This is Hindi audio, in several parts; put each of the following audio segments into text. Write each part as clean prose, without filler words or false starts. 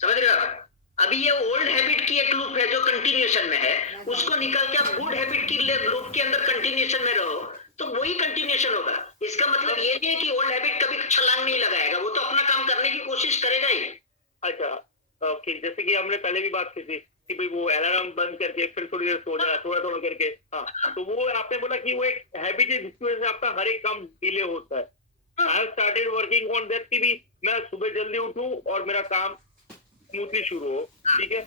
समझ रहे हो आप? अभी ये ओल्ड हैबिट की एक लूप है जो कंटिन्यूएशन में है, उसको निकाल के आप गुड हैबिट की लूप के अंदर कंटिन्यूएशन में रहो, तो वही कंटिन्यूएशन होगा। इसका मतलब ये नहीं है कि ओल्ड हैबिट कभी छलांग नहीं लगाएगा, वो तो अपना काम करने की कोशिश करेगा ही। अच्छा, ओके, जैसे कि हमने पहले भी बात की थी कि भाई वो अलार्म बंद करके फिर थोड़ी देर सो जाए, थोड़ा थोड़ा करके। हाँ, तो वो आपने बोला कि वो एक हैबिट है जिसकी वजह से आपका हर एक काम डिले होता है। I have started working on that कि भी मैं सुबह जल्दी उठूं और मेरा काम स्मूथली शुरू हो। ठीक है,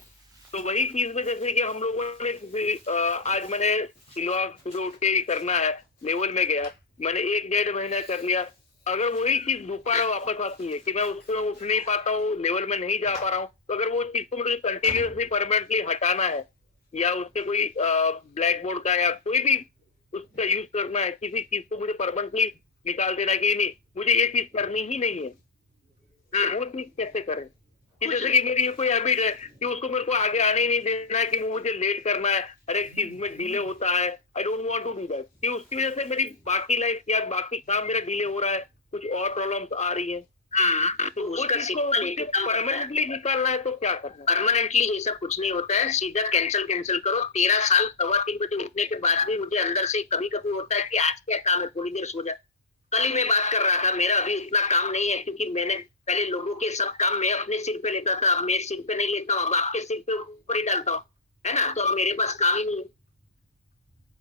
तो वही चीज में जैसे कि हम लोगों ने आज मैंने सिलवा सुबह उठ के ही करना है, लेवल में गया, मैंने 1-1.5 महीना कर लिया। अगर वही चीज दोबारा वापस आती है कि मैं उसमें उठ नहीं पाता हूँ, लेवल में नहीं जा पा रहा हूँ, तो अगर वो चीज को मुझे कंटिन्यूअसली परमानेंटली हटाना है या उससे कोई ब्लैक बोर्ड का या कोई भी उसका यूज करना है, किसी चीज को मुझे परमानेंटली निकाल देना है कि नहीं मुझे ये चीज करनी ही नहीं है, तो वो चीज कैसे करें? कि जैसे कि मेरी ये कोई हैबिट है कि उसको मेरे को आगे आने ही नहीं देना है, कि वो मुझे लेट करना है, हर एक चीज में डिले होता है, I don't want to do that, कि उसकी वजह से मेरी बाकी लाइफ या बाकी काम मेरा डिले हो रहा है, कुछ और प्रॉब्लम्स आ रही है। तो उसका सिंपल एक परमानेंटली निकालना है तो क्या करना है? परमानेंटली ये सब कुछ नहीं होता है, सीधा कैंसिल करो। 13 साल 3:15 बजे उठने के बाद भी मुझे अंदर से कभी कभी होता है कि आज क्या काम है, थोड़ी देर सो जा। कल ही मैं बात कर रहा था, मेरा अभी इतना काम नहीं है क्योंकि मैंने पहले लोगों के सब काम मैं अपने सिर पे लेता था, अब मैं सिर पे नहीं लेता हूँ, अब आपके सिर पे ऊपर ही डालता हूँ, है ना? तो अब मेरे पास काम ही नहीं है,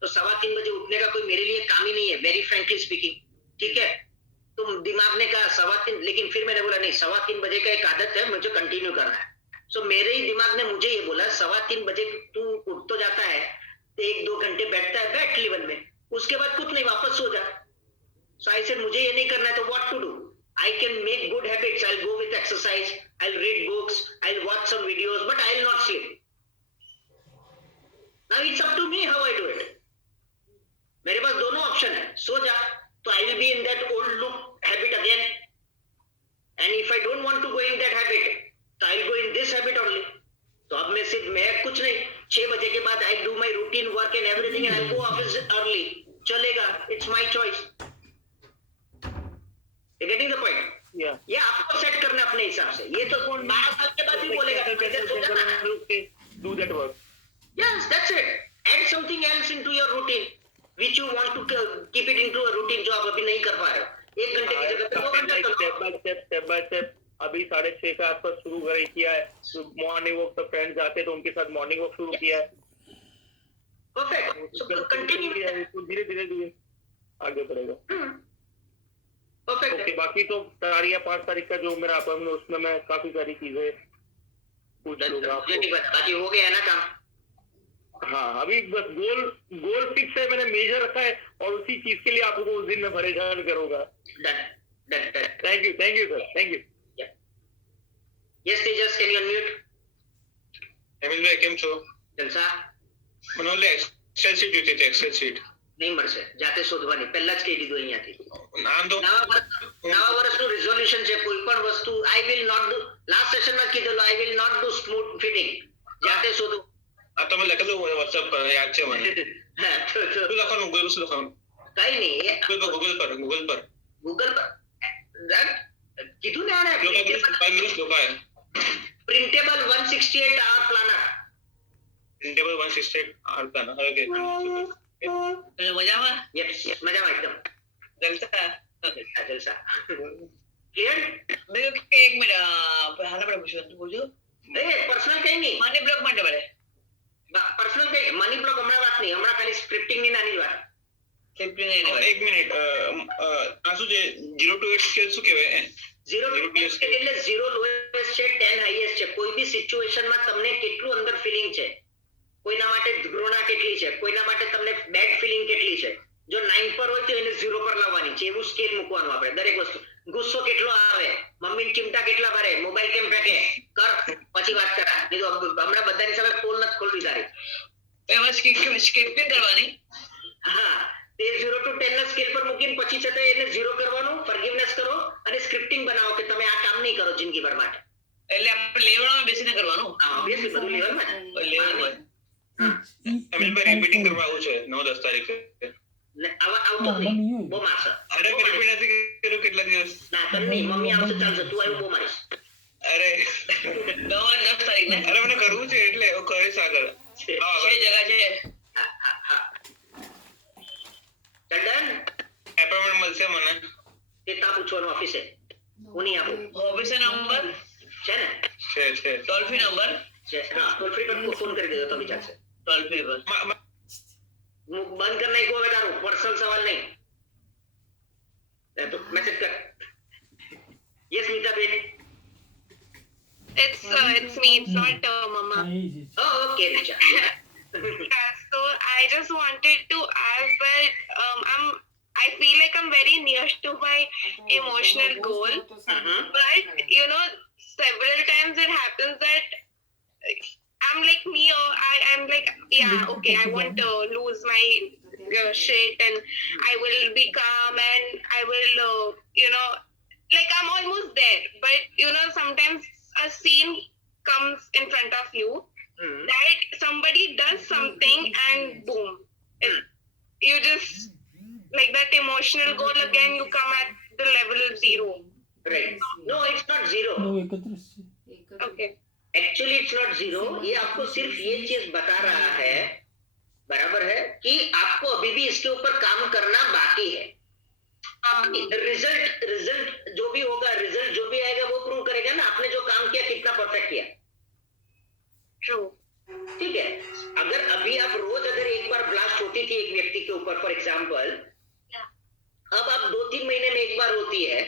तो 3:15 बजे उठने का कोई मेरे लिए काम ही नहीं है, वेरी फ्रेंकली स्पीकिंग। ठीक है, तो दिमाग ने कहा 3:15, लेकिन फिर मैंने बोला नहीं, 3:15 बजे का एक आदत है, मुझे कंटिन्यू करना है। सो मेरे ही दिमाग ने मुझे ये बोला 3:15 बजे तू उठ तो जाता है, तो 1-2 घंटे बैठता है, बैठ लेवल में, उसके बाद कुछ नहीं, वापस सो जा। So I said, मुझे ये नहीं करना है तो what to do? I can make good habits. I'll go with exercise. I'll read books. I'll watch some videos, but I'll not sleep. Now it's up to me how I do it. मेरे पास दोनों ऑप्शन है, सो जा तो I will be in that old loop habit again. And if I don't want to go in that habit, तो I'll go in this habit only. तो अब मैं कुछ नहीं, 6 बजे के बाद I'll do my routine work and everything and I'll go office early. चलेगा, it's my choice. You getting the point? Yeah. ये आपको सेट करना अपने हिसाब से, ये तो 12 साल के बाद भी बोलेगा do that work. Yes, that's it. Add something else into your routine which you want to keep it into a routine जो आप अभी नहीं कर पा रहे हो। 1 घंटे की जगह पे 2 घंटे करो। step by step अभी 6:30 के आसपास शुरू किया है, तो मॉर्निंग वॉक सब फ्रेंड्स जाते तो उनके साथ मॉर्निंग वॉक शुरू किया है। परफेक्ट, सो कंटिन्यू, तो धीरे धीरे आगे बढ़ेगा। परफेक्ट। ओके, बाकी तो 5 तारीख का जो मेरा अपॉइंटमेंट, उसमें मैं काफी सारी चीजें पूछ लूंगा आपको। मुझे नहीं पता, बाकी हो गया ना काम। हाँ, अभी बस गोल फिक्स है, मैंने मेजर रखा है और उसी चीज के लिए आपको उस दिन में परेशान करूंगा। Done. Thank you sir, thank you. Yes, Tejas, can you unmute? अमिल भाई કેમ છો? જલસા? મને ઓલે એક્સેલ શીટ જોઈતી હતી, એક્સેલ શીટ નહીં મળશે, જાતે શોધવાની, પહેલા જ કહી દીધું અહીંયાથી। નામ તો નવા વર્ષનું રિઝોલ્યુશન છે, કોઈ પણ વસ્તુ I will not do, last સેશનમાં કીધેલું I will not do smooth feeding, જાતે શોધો। આ તમે લખેલું WhatsApp પર, યાદ છે મને। હા, તો શું લખવાનું? ગૂગલ શું લખવાનું? કઈ નહીં, ગૂગલ પર કીધું ને આને, printable 168 hour planner. Printable 168 hour planner. Okay, મજામાં? યસ, મજામાં એકદમ। જલસા ક્લિયર? મેં એક મિનિટ હાલ આપણે પૂછ્યું તું પૂછ્યું પર્સનલ કઈ નહીં, મની બ્લોક માટે પડે પર્સનલ કઈ મની બ્લોક હમણાં વાત નહીં, હમણાં ખાલી સ્ક્રિપ્ટિંગ ની નાની જ વાત। એક મિનિટ, આ શું છે 0 to 8 સ્કેલ શું કહેવાય? 0 to 8 સ્કેલ એટલે 0 લોએસ્ટ છે, 10 હાઈએસ્ટ છે। કોઈ બી સિચ્યુએશનમાં તમને કેટલું અંદર ફીલિંગ છે, કોઈના માટે ઘૃણા કેટલી છે, કોઈના માટે તમને બેડ ફીલિંગ કેટલી છે, જો 9 પર હોય તો એને 0 પર લાવવાની છે, એવું સ્કેલ મૂકવાનું આપણે દરેક વસ્તુ। ગુસ્સો કેટલો આવે, મમ્મીને ચિમટા કેટલા મારે, મોબાઈલ કેમ ફેંકે, કર પછી વાત કરા, નહીં તો હમણાં બધાની સામે પોલ નથી ખોલવી તારી। એમાં સ્ક્રિપ્ટિંગ કરવાની। હા, તે 0 to 10 ના સ્કેલ પર મૂકીને પછી છે તો એને 0 કરવાનું, ફોરગિવનેસ કરો અને સ્ક્રિપ્ટિંગ બનાવો કે તમે આ કામ નહીં કરો જિંદગીભર માટે। એટલે આપણે લેવલમાં બેસીને કરવાનું। હા, ઓબ્વિયસલી બધું લેવલમાં લેવલમાં અમિલ ભાઈ રિપીટિંગ કરવાનું છે 9-10 તારીખે। આવતો જ નહીં, બહુ મારશે। અરે મેં રિપીટ નથી કર્યું કેટલા દિવસ। ના તને નહીં, મમ્મી આવશે ચાલશે, તું આવ્યું બહુ મારીશ। અરે 10 તારીખ ને અરે મને કરવું છે એટલે હું કરીશ આગળ. હા, છે જગા છે ચંદન એપોઇન્ટમેન્ટ મળશે મને. તે તા પૂછવાનું ઓફિસે હું નહીં આપું ઓફિસ નંબર છે ને છે ટોલ ફ્રી નંબર છે હા ટોલ ફ્રી પર ફોન કરી દેજો તો બી ચાલશે ટોલ ફ્રી પર બંધ कर नहीं को तारू पर्सनल सवाल नहीं तो मैसेज कर ये Smita Ben It's me. It's not Mama. oh okay Richa yeah. Yeah, so I just wanted to ask that I feel like I'm very near to my emotional goal, but several times it happens that I'm like me, or I'm like, yeah, okay, I want to lose my shit, and I will be calm, and I will, like I'm almost there. But sometimes a scene comes in front of you that somebody does something, and boom, you just like that emotional goal again. You come at the level 0. right no it's not zero Okay. Actually it's not zero ये आपको सिर्फ ये चीज बता रहा है बराबर है कि आपको अभी भी इसके ऊपर काम करना बाकी है रिजल्ट जो भी होगा रिजल्ट जो भी आएगा वो प्रूव करेगा ना आपने जो काम किया कितना परफेक्ट किया True. ठीक है अगर अभी आप रोज अगर एक बार ब्लास्ट होती थी एक व्यक्ति के ऊपर फॉर एग्जाम्पल अब आप 2-3 महीने में एक बार होती है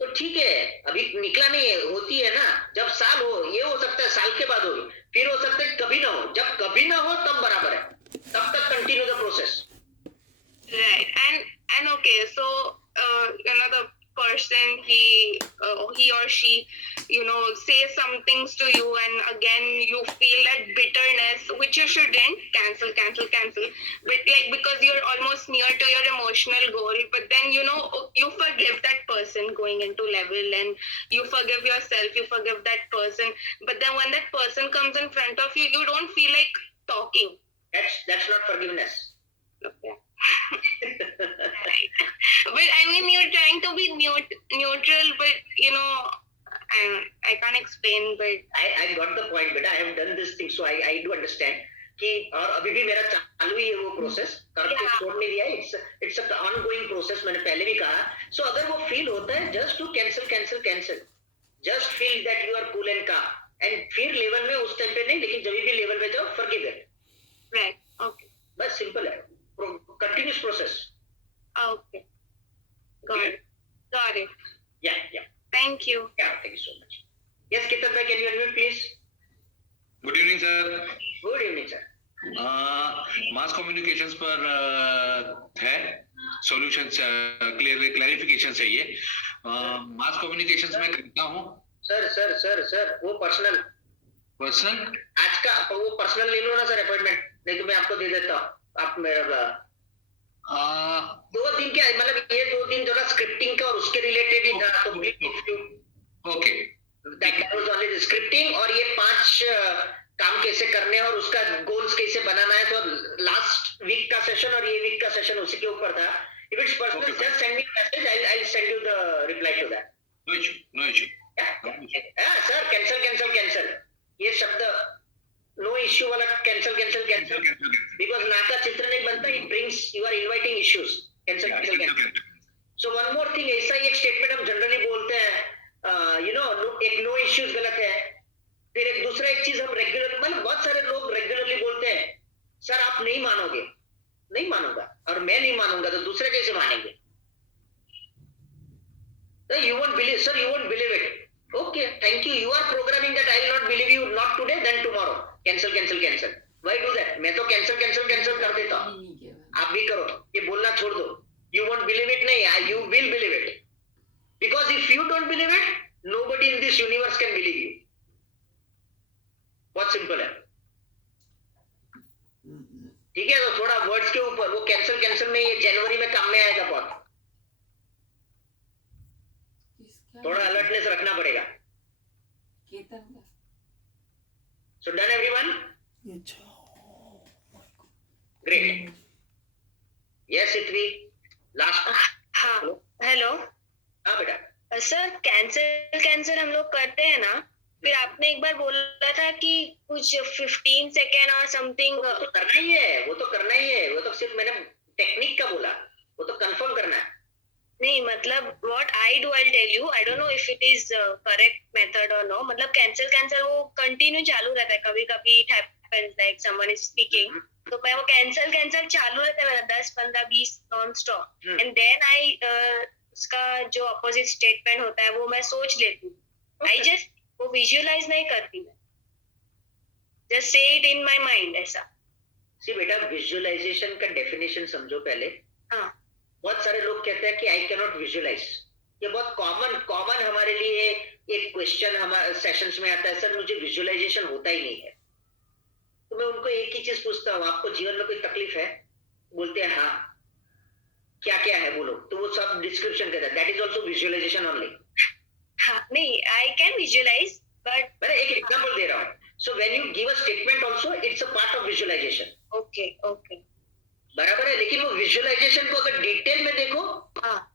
तो ठीक है अभी निकला नहीं है होती है ना जब साल हो ये हो सकता है साल के बाद हो फिर हो सकता है कभी ना हो जब कभी ना हो तब बराबर है तब तक continue the process Right. And okay, so the person he or she says some things to you, and again you feel that bitterness, which you shouldn't. Cancel but like because you're almost near to your emotional goal, but then you forgive that person going into level, and you forgive yourself, you forgive that person, but then when that person comes in front of you, you don't feel like talking. that's not forgiveness Okay. But I mean, you're trying to be neutral, but I can't explain, but I got the point but I have done this thing so I do understand कि और अभी भी मेरा चालू ही है वो प्रोसेस करके छोड़ नहीं दिया इट्स अ ऑनगोइंग प्रोसेस मैंने पहले भी कहा सो अगर वो फील होता है just to cancel just feel that you are cool and calm and फिर लेवल में उस टाइम पे नहीं लेकिन जब भी लेवल में जाओ फॉरगिव इट right. Okay. बस सिंपल है continuous process Okay. Got it. या Thank you. Thank you so much yes कितन भाई can you unmute please good evening sir. Good evening sir mass communications पर है सॉल्यूशन क्लैरिफिकेशन चाहिए. मास कम्युनिकेशंस में करता हूँ सर वो पर्सनल आज का वो पर्सनल ले लो ना सर अपॉइंटमेंट नहीं तो मैं आपको दे देता हूँ आप मेरा 2 दिन के मतलब ये 2 दिन जो ना स्क्रिप्टिंग का और उसके रिलेटेड ही था तो okay that was only scripting और ये 5 काम कैसे करने हैं और उसका गोल्स कैसे बनाना है तो लास्ट वीक का सेशन और ये वीक का सेशन उसी के ऊपर था if it's personal just send me message I will send you the reply to that no issue sir cancel ये शब्द नो इश्यू वाला कैंसिल बिकॉज ना का चित्र नहीं बनता it brings you are inviting issues cancel so one more thing ऐसा ही एक स्टेटमेंट हम जनरली बोलते हैं एक नो इश्यूज गलत है फिर एक दूसरा एक चीज हम रेगुलर मतलब बहुत सारे लोग रेगुलरली बोलते हैं सर आप नहीं मानोगे नहीं मानूंगा और मैं नहीं मानूंगा तो दूसरे कैसे मानेंगे you won't believe it okay thank you you are programming that I will not believe you not today then tomorrow cancel why do that मैं तो cancel कर देता हूँ आप भी करो ये बोलना छोड़ दो you won't believe it नहीं you will believe it because if you don't believe it nobody in this universe can believe you बहुत सिंपल है ठीक है तो थोड़ा वर्ड्स के ऊपर वो कैंसिल में ये जनवरी में काम में आएगा बहुत थोड़ा अलर्टनेस रखना पड़ेगा so done everyone great yes it we last Hello. हाँ बेटा सर कैंसिल हम लोग करते हैं ना, फिर आपने एक बार बोला था कि कुछ 15 सेकेंड और समथिंग। वो तो करना ही है, वो तो करना ही है, वो तो सिर्फ मैंने टेक्निक का बोला, वो तो कंफर्म करना है। नहीं मतलब what I do I tell you, I don't know if it is correct method और नो, मतलब कैंसिल वो कंटिन्यू चालू रहता है, कभी कभी it happens like someone is speaking, तो मैं वो कैंसिल चालू रहता है मेरा 10-15-20 non stop, and then I उसका जो अपोजिट स्टेटमेंट होता है वो मैं सोच लेती हूँ। आई जस्ट वो विजुअलाइज नहीं करती, मैं just say it in my mind ऐसा। सी बेटा, विजुअलाइजेशन का डेफिनेशन समझो पहले। हाँ बहुत सारे लोग कहते हैं कि आई कैन नॉट विजुअलाइज, ये बहुत कॉमन हमारे लिए एक क्वेश्चन हमारे सेशंस में आता है, सर मुझे विजुअलाइजेशन होता ही नहीं है। तो मैं उनको एक ही चीज पूछता हूँ, आपको जीवन में कोई तकलीफ है? बोलते हैं हाँ। क्या क्या है बोलो, तो वो सब डिस्क्रिप्शन देता है, that is also visualization only. हाँ नहीं, आई कैन विजुअलाइज बट मैं एक एग्जांपल दे रहा हूँ। So when you give a statement also it's a part of visualization. Okay okay बराबर है, लेकिन वो विजुअलाइजेशन को अगर डिटेल में देखो, हाँ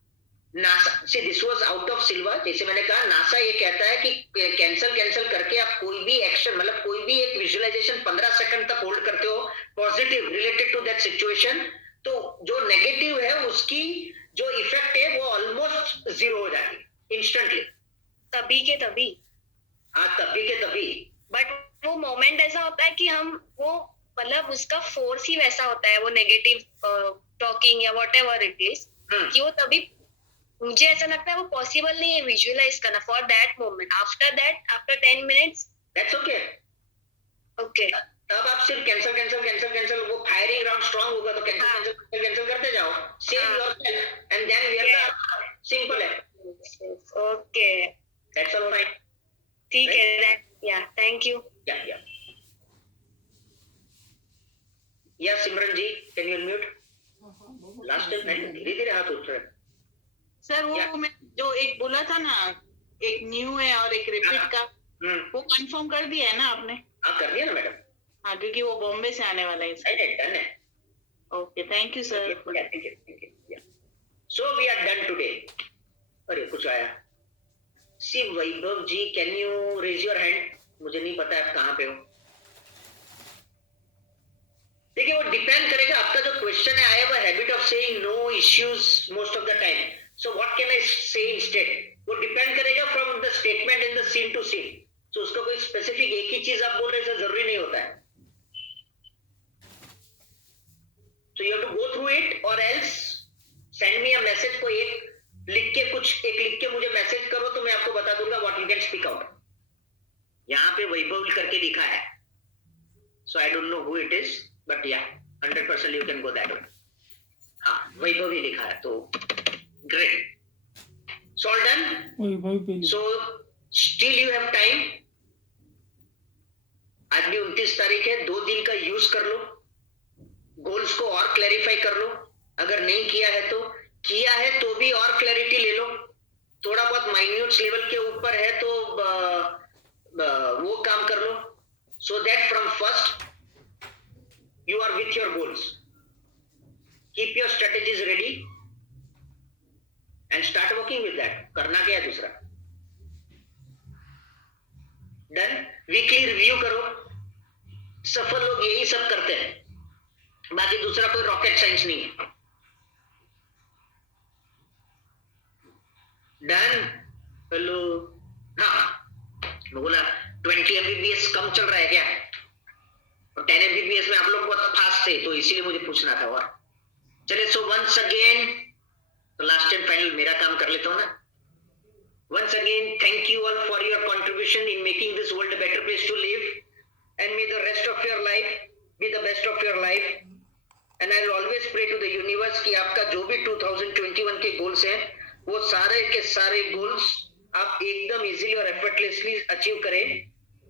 नासा से दिस वाज आउट ऑफ सिल्वा, जैसे मैंने कहा नासा ये कहता है कि कैंसिल करके आप कोई भी एक्शन, मतलब कोई भी एक विजुअलाइजेशन 15 सेकंड तक होल्ड करते हो positive related to that situation, तो जो नेगेटिव है उसकी जो इफेक्ट है वो ऑलमोस्ट जीरो हो जाती है इंस्टेंटली। तभी के तभी, हाँ तभी के तभी। बट वो मोमेंट ऐसा होता है कि हम वो मतलब उसका फोर्स ही वैसा होता है, वो नेगेटिव टॉकिंग या व्हाटएवर इट इज, कि वो तभी मुझे ऐसा लगता है वो पॉसिबल नहीं है विजुअलाइज करना for that moment. After 10 minutes that's okay. Okay, तब आप सिर्फ कैंसिल, वो फायरिंग राउंड स्ट्रांग होगा तो कैंसिल करते जाओ, save yourself and then we are the simple है। Okay that's all fine. ठीक है, that yeah thank you. Yeah Simran ji can you unmute? Last time धीरे धीरे हाथ उठ रहे हैं। सर वो मैं जो एक बोला था ना, एक न्यू है और एक रिपीट का, वो कंफर्म कर दिया है ना आपने? हाँ कर दिया ना मैडम। हाँ क्योंकि वो बॉम्बे से आने वाला है। डन है। Okay thank you sir. So we are done today. अरे कुछ आया। See Vaibhav ji can you raise your hand? मुझे नहीं पता आप कहाँ पे हो। देखिए वो डिपेंड करेगा, आपका जो क्वेश्चन है, I have a habit of saying no issues most of the time, so what can I say instead, वो डिपेंड करेगा from the statement in the scene to scene. तो उसका कोई स्पेसिफिक एक ही चीज आप बोल रहे हैं जरूरी नहीं होता है। So you have to go through it or else send me a message, को एक लिख के मुझे मैसेज करो तो मैं आपको बता दूंगा what you can speak out। यहाँ पे वैभव करके लिखा है, so I don't know who it is, but yeah 100% you can go that way। हाँ वैभव ही लिखा है, तो great, so all done। So still you have time, आज भी 29 तारीख है, 2 दिन का यूज कर लो, गोल्स को और क्लैरिफाई कर लो, अगर नहीं किया है तो, किया है तो भी और क्लैरिटी ले लो, थोड़ा बहुत माइन्यूट लेवल के ऊपर है तो वो काम कर लो, so that from first you are with your goals. Keep your strategies ready and start working with that. करना क्या है दूसरा? डन। वीकली रिव्यू करो, सफल लोग यही सब करते हैं, बाकी दूसरा कोई रॉकेट साइंस नहीं है। डन। हेलो, हाँ मैं बोला 20 MBPS कम चल रहा है क्या? और 10 MBPS में आप लोग बहुत फास्ट थे, तो इसीलिए मुझे पूछना था। और चले, सो वंस अगेन, तो लास्ट एंड फाइनल मेरा काम कर लेता हूँ ना। Once again, thank you all for your contribution in making this world a better place to live, and may the rest of your life be the best of your life, and I will always pray to the universe कि आपका जो भी 2021 के goals हैं, वो सारे के सारे goals आप एकदम easily और effortlessly achieve करें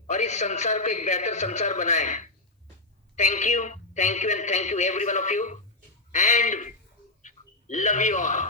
और इस संसार को एक बेहतर संसार बनाएं। Thank you and thank you every one of you, and love you all.